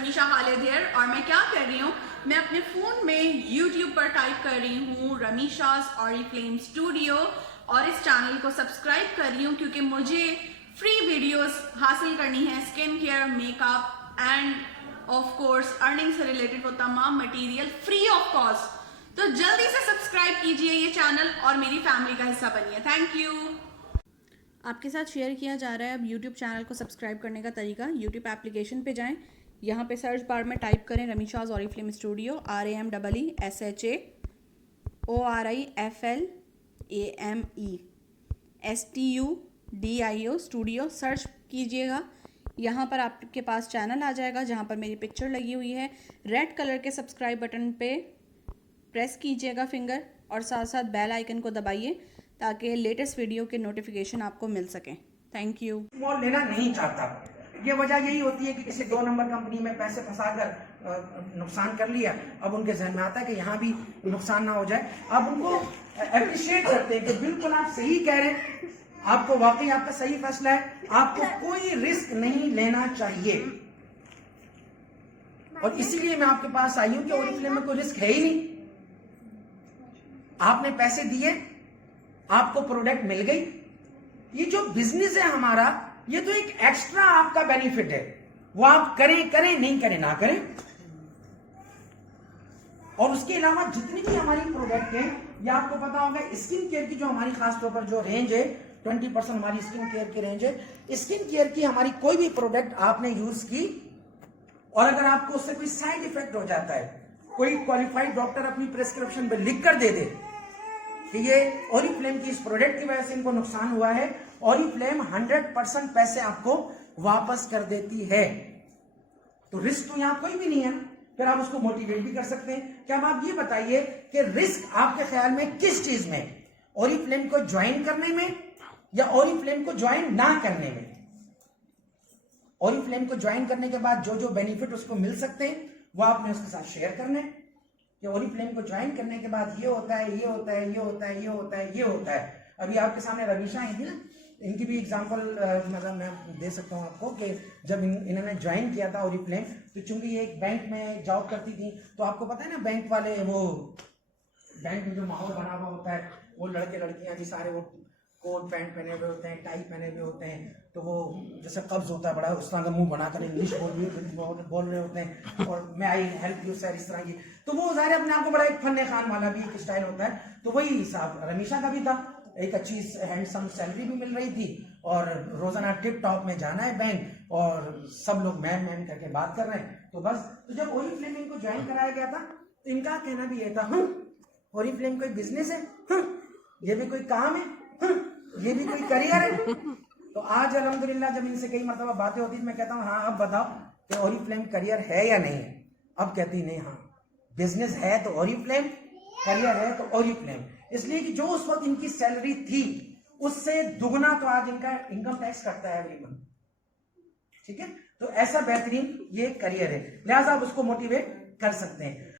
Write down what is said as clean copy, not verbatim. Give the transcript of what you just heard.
रमीशा Khalid here. और मैं क्या कर रही हूँ, मैं अपने फ़ोन में YouTube पर टाइप कर रही हूँ रमीशा's ऑरिफ्लेम स्टूडियो और इस चैनल को सब्सक्राइब कर रही हूँ क्योंकि मुझे फ्री वीडियोस हासिल करनी है skin care, makeup end of course earning से रिलेटेड वो तमाम मटेरियल फ्री ऑफ कॉस्ट। तो जल्दी से सब्सक्राइब कीजिए ये चैनल और मेरी फैमिली का हिस्सा बनिए। Thank you. आपके साथ शेयर किया जा रहा है अब YouTube चैनल को सब्सक्राइब करने का तरीका। YouTube एप्लीकेशन पे जाएं, यहाँ पे सर्च बार में टाइप करें Rameesha's Oriflame studio, RAMEESHAORIFLAME studio search कीजिएगा। यहाँ पर आपके पास चैनल आ जाएगा जहाँ पर मेरी पिक्चर लगी हुई है। रेड कलर के सब्सक्राइब बटन पे प्रेस कीजिएगा फिंगर और साथ साथ बेल आइकन को दबाइए ताकि लेटेस्ट वीडियो के नोटिफिकेशन आपको मिल सकें। Thank you. मॉल लेना नहीं चाहता। ये वजह यही होती है कि किसी 2 नंबर कंपनी में पैसे फंसाकर नुकसान कर लिया। अब उनके जहन में आता है कि यहाँ भी नुकसान ना हो जाए। अब उनको अप्रिशिएट करते हैं कि बिल्कुल आप सही कह रहे हैं, आपको वाकई आपका सही फैसला है, आपको कोई रिस्क नहीं लेना चाहिए। और इसीलिए मैं आपके पास आई हूं कि ओरिफ्लेम में कोई रिस्क है ही नहीं। आपने पैसे दिए, आपको प्रोडक्ट मिल गई। ये जो बिजनेस है हमारा, ये तो एक एक्स्ट्रा आपका बेनिफिट है। वो आप करें करें नहीं करें ना करें। और उसके अलावा जितनी भी हमारी प्रोडक्ट है, ये आपको पता होगा स्किन केयर की जो हमारी खासतौर पर जो रेंज है 20% हमारी स्किन केयर की रेंज है। स्किन केयर की हमारी कोई भी प्रोडक्ट आपने यूज की और अगर आपको उससे कोई साइड इफेक्ट हो जाता है, कोई क्वालिफाइड डॉक्टर अपनी प्रेस्क्रिप्शन पे लिख कर दे दे कि ये ओरिफ्लेम की इस प्रोडक्ट की वजह से इनको नुकसान हुआ है, ओरिफ्लेम 100% पैसे आपको वापस कर देती है। तो रिस्क तो यहां कोई भी नहीं है ना। फिर आप उसको मोटिवेट भी कर सकते हैं। क्या आप ये बताइए कि रिस्क आपके ख्याल में किस चीज में, ओरिफ्लेम को ज्वाइन करने में या ओरिफ्लेम को ज्वाइन ना करने में? ओरिफ्लेम को ज्वाइन करने के बाद जो जो बेनिफिट उसको मिल सकते हैं वो आपने उसके साथ शेयर करना है कि ओरिफ्लेम को ज्वाइन करने के बाद ये होता है, ये होता है, ये होता है, ये होता है, ये होता है। अभी आपके सामने रमीशा आई थी ना, इनकी भी एग्जांपल मतलब मैं दे सकता हूँ आपको कि जब इन्होंने ज्वाइन किया था ओरिफ्लेम, तो चूंकि ये एक बैंक में जॉब करती थी, तो आपको पता है ना बैंक वाले वो बैंक में जो माहौल बना हुआ होता है, वो लड़के लड़कियां भी सारे वो कोट पैंट पहने हुए होते हैं, टाई पहने हुए होते हैं, तो वो जैसे कब्ज होता है बड़ा, उस तरह का मुंह बनाकर इंग्लिश बोल रहे होते हैं और मैं आई हेल्प यू सर, इस तरह की। तो वो ज़ाहिर अपने आप को बड़ा एक फन्ने खान वाला भी एक स्टाइल होता है। तो वही हिसाब रमीशा का भी था। एक अच्छी हैंडसम सैलरी भी मिल रही थी और रोजाना टिप टॉप में जाना है बैंक और सब लोग मैम मैम करके बात कर रहे हैं। तो बस तो जब ओरिफ्लेम इनको ज्वाइन कराया गया था तो इनका कहना भी ये था, ओरिफ्लेम कोई बिजनेस है, ये भी कोई काम है, ये भी कोई करियर है। तो आज अल्हम्दुलिल्लाह जब इनसे कई मरतबा बातें होती मैं कहता हूँ हाँ अब बताओ कि ओरिफ्लेम करियर है या नहीं है। अब कहती नहीं, हाँ बिजनेस है तो ओरिफ्लेम, करियर है तो ओरिफ्लेम। इसलिए कि जो उस वक्त इनकी सैलरी थी उससे दुगना तो आज इनका इनकम टैक्स कटता है एवरी मंथ। ठीक है, तो ऐसा बेहतरीन ये करियर है, लिहाजा आप उसको मोटिवेट कर सकते हैं।